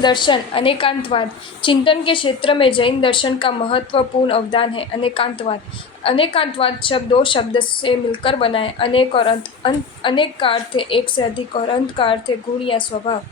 दर्शन अनेकांतवाद। चिंतन के क्षेत्र में जैन दर्शन का महत्वपूर्ण अवदान है। अनेकांतवाद। अनेकांतवाद शब्द दो शब्द से मिलकर बना है। अनेक और अंत। अनेक का अर्थ है एक से अधिक और अंत का अर्थ है गुण या स्वभाव।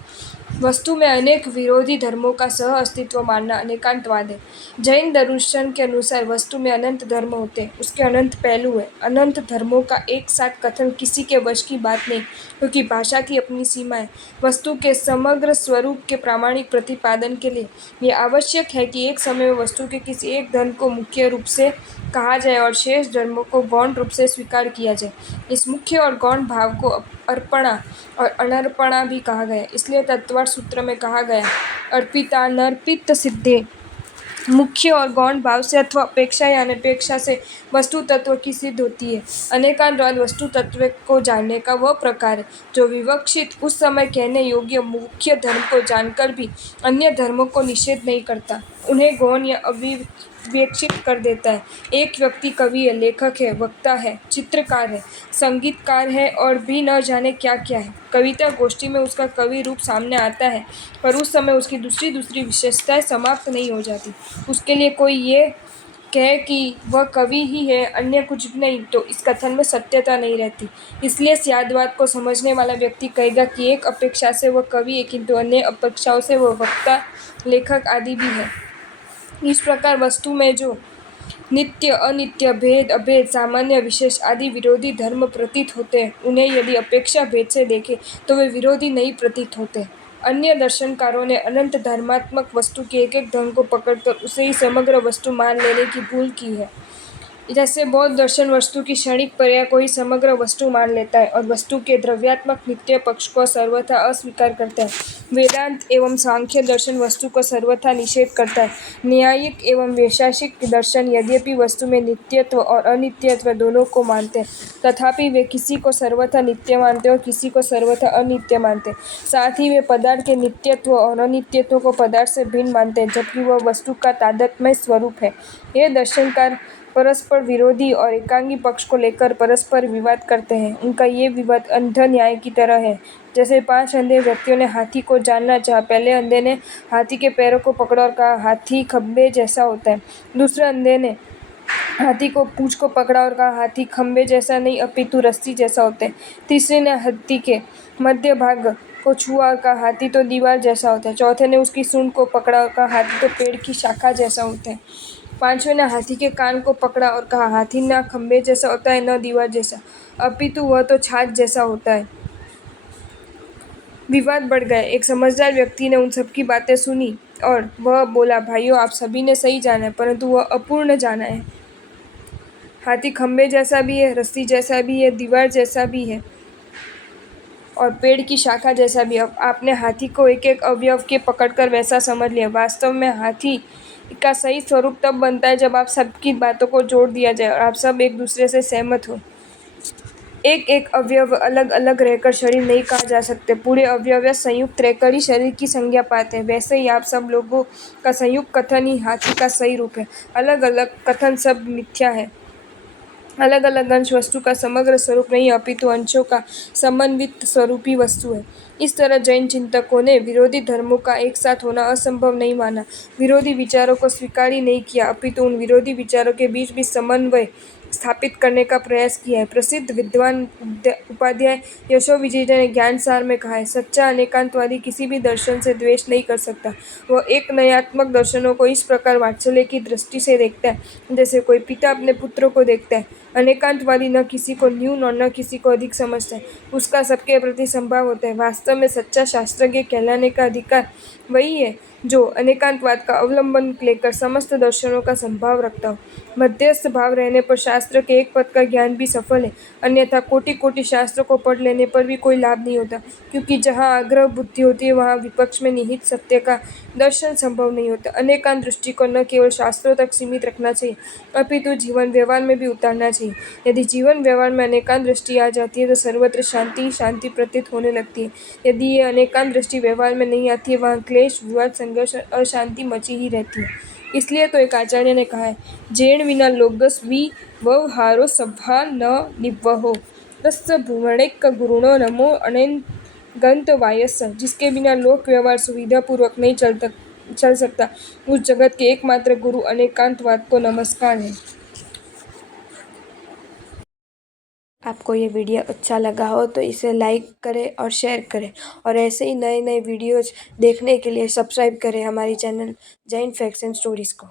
वस्तु में अनेक विरोधी धर्मों का सह अस्तित्व मानना अनेकांतवाद है। जैन दर्शन के अनुसार वस्तु में अनंत धर्म होते हैं, उसके अनंत पहलू है। अनंत धर्मों का एक साथ कथन किसी के वश की बात नहीं, क्योंकि भाषा की अपनी सीमा है। वस्तु के समग्र स्वरूप के प्रामाणिक प्रतिपादन के लिए यह आवश्यक है कि एक समय में वस्तु के किसी एक धर्म को मुख्य रूप से कहा जाए और शेष धर्मों को गौण रूप से स्वीकार किया जाए। इस मुख्य और गौण भाव को अर्पणा और अनर्पणा भी कहा गया। इसलिए तत्वार्थ सूत्र में कहा गया, अर्पितानर्पित सिद्धे। मुख्य और गौण भाव से अथवा अपेक्षा या अनपेक्षा से वस्तु तत्व की सिद्ध होती है। अनेकांतवाद वस्तु तत्व को जानने का वह प्रकार है जो विवक्षित उस समय कहने योग्य मुख्य धर्म को जानकर भी अन्य धर्मों को निषेध नहीं करता, उन्हें गौण या अविवेक्षित कर देता है। एक व्यक्ति कवि है, लेखक है, वक्ता है, चित्रकार है, संगीतकार है और भी न जाने क्या क्या है। कविता गोष्ठी में उसका कवि रूप सामने आता है, पर उस समय उसकी दूसरी विशेषताएं समाप्त नहीं हो जाती। उसके लिए कोई ये कहे कि वह कवि ही है, अन्य कुछ भी नहीं, तो इस कथन में सत्यता नहीं रहती। इसलिए स्याद्वाद को समझने वाला व्यक्ति कहेगा कि एक अपेक्षा से वह कवि है, किंतु अन्य अपेक्षाओं से वह वक्ता, लेखक आदि भी है। इस प्रकार वस्तु में जो नित्य, अनित्य, भेद, अभेद, सामान्य, विशेष आदि विरोधी धर्म प्रतीत होते हैं, उन्हें यदि अपेक्षा भेद से देखें तो वे विरोधी नहीं प्रतीत होते। अन्य दर्शनकारों ने अनंत धर्मात्मक वस्तु के एक एक धर्म को पकड़कर उसे ही समग्र वस्तु मान लेने की भूल की है। जैसे बौद्ध दर्शन वस्तु की क्षणिक पर्याय को ही समग्र वस्तु मान लेता है और वस्तु के द्रव्यात्मक नित्य पक्ष को सर्वथा अस्वीकार करता है। वेदांत एवं सांख्य दर्शन वस्तु को सर्वथा निषेध करता है। न्यायिक एवं वैशेषिक दर्शन यद्यपि वस्तु में नित्यत्व और अनित्यत्व दोनों को मानते हैं, तथापि वे किसी को सर्वथा नित्य मानते और किसी को सर्वथा अनित्य मानते। साथ ही वे पदार्थ के नित्यत्व और अनित्यत्व को पदार्थ से भिन्न मानते हैं, जबकि वह वस्तु का तादात्म्य स्वरूप है। ये दर्शनकार परस्पर विरोधी और एकांगी पक्ष को लेकर परस्पर विवाद करते हैं। उनका ये विवाद अंध न्याय की तरह है। जैसे 5 अंधे व्यक्तियों ने हाथी को जानना चाहा। पहले अंधे ने हाथी के पैरों को पकड़ा और कहा, हाथी खंबे जैसा होता है। दूसरे अंधे ने हाथी को पूंछ को पकड़ा और कहा, हाथी खंबे जैसा नहीं अपितु रस्सी जैसा होता है। तीसरे ने हाथी के मध्य भाग को छुआ और कहा, हाथी तो दीवार जैसा होता है। चौथे ने उसकी सूंड को पकड़ा और कहा, हाथी तो पेड़ की शाखा जैसा होता है। पांचवें ने हाथी के कान को पकड़ा और कहा, हाथी न खंबे जैसा होता है, न दीवार जैसा, अपितु वह तो छाछ जैसा होता है। विवाद बढ़ गए। एक समझदार व्यक्ति ने उन सबकी बातें सुनी और वह बोला, भाइयों, आप सभी ने सही जाना है, परंतु वह अपूर्ण जाना है। हाथी खंबे जैसा भी है, रस्सी जैसा भी है, दीवार जैसा भी है और पेड़ की शाखा जैसा भी। अब आपने हाथी को एक एक अवयव के पकड़कर वैसा समझ लिया। वास्तव में हाथी का सही स्वरूप तब बनता है जब आप सबकी बातों को जोड़ दिया जाए और आप सब एक दूसरे से सहमत हो। एक एक अवयव अलग अलग रहकर शरीर नहीं कहा जा सकते, पूरे अवयव संयुक्त रहकर ही शरीर की संज्ञा पाते हैं। वैसे ही आप सब लोगों का संयुक्त कथन ही हाथी का सही रूप है। अलग अलग कथन सब मिथ्या है। अलग अलग अंश वस्तु का समग्र स्वरूप नहीं, अपितु अंशों का समन्वित स्वरूपी वस्तु है। इस तरह जैन चिंतकों ने विरोधी धर्मों का एक साथ होना असंभव नहीं माना, विरोधी विचारों को स्वीकार ही नहीं किया, अपितु उन विरोधी विचारों के बीच भी समन्वय स्थापित करने का प्रयास किया है। प्रसिद्ध विद्वान उपाध्याय यशोविजय ने ज्ञानसार में कहा है, सच्चा अनेकांतवादी किसी भी दर्शन से द्वेष नहीं कर सकता। वह एक नयात्मक दर्शनों को इस प्रकार वात्सल्य की दृष्टि से देखता है जैसे कोई पिता अपने पुत्रों को देखता है। अनेकांतवादी न किसी को न्यून और न किसी को अधिक समझता है, उसका सबके प्रति संभाव होता है। वास्तव में सच्चा शास्त्रज्ञ कहलाने का अधिकार वही है जो अनेकांतवाद का अवलंबन लेकर समस्त दर्शनों का संभाव रखता हो। मध्यस्थ भाव रहने पर शास्त्र के एक पद का ज्ञान भी सफल है, अन्यथा कोटि कोटि शास्त्र को पढ़ लेने पर भी कोई लाभ नहीं होता, क्योंकि जहाँ आग्रह बुद्धि होती है वहाँ विपक्ष में निहित सत्य का दर्शन संभव नहीं होता। अनेकांत दृष्टि को न केवल शास्त्रों तक सीमित रखना चाहिए, अपितु जीवन व्यवहार में भी उतारना चाहिए। यदि जीवन व्यवहार में अनेकांत दृष्टि आ जाती है तो सर्वत्र शांति शांति प्रतीत होने लगती है। यदि ये अनेकांत दृष्टि व्यवहार में नहीं आती है, वहाँ क्लेश, विवाद, संघर्ष, अशांति मची ही रहती है। इसलिए तो एक आचार्य ने कहा है, जेण विना लोगस व्यवहारो सभा न निवहो, तस्य भुवनैक गुरुणो नमो गंतव्यस्य, जिसके बिना लोक व्यवहार सुविधापूर्वक नहीं चल सकता, उस जगत के एकमात्र गुरु अनेकांतवाद को नमस्कार है। आपको ये वीडियो अच्छा लगा हो तो इसे लाइक करें और शेयर करें, और ऐसे ही नए नए वीडियोज़ देखने के लिए सब्सक्राइब करें हमारी channel Jain facts and stories को।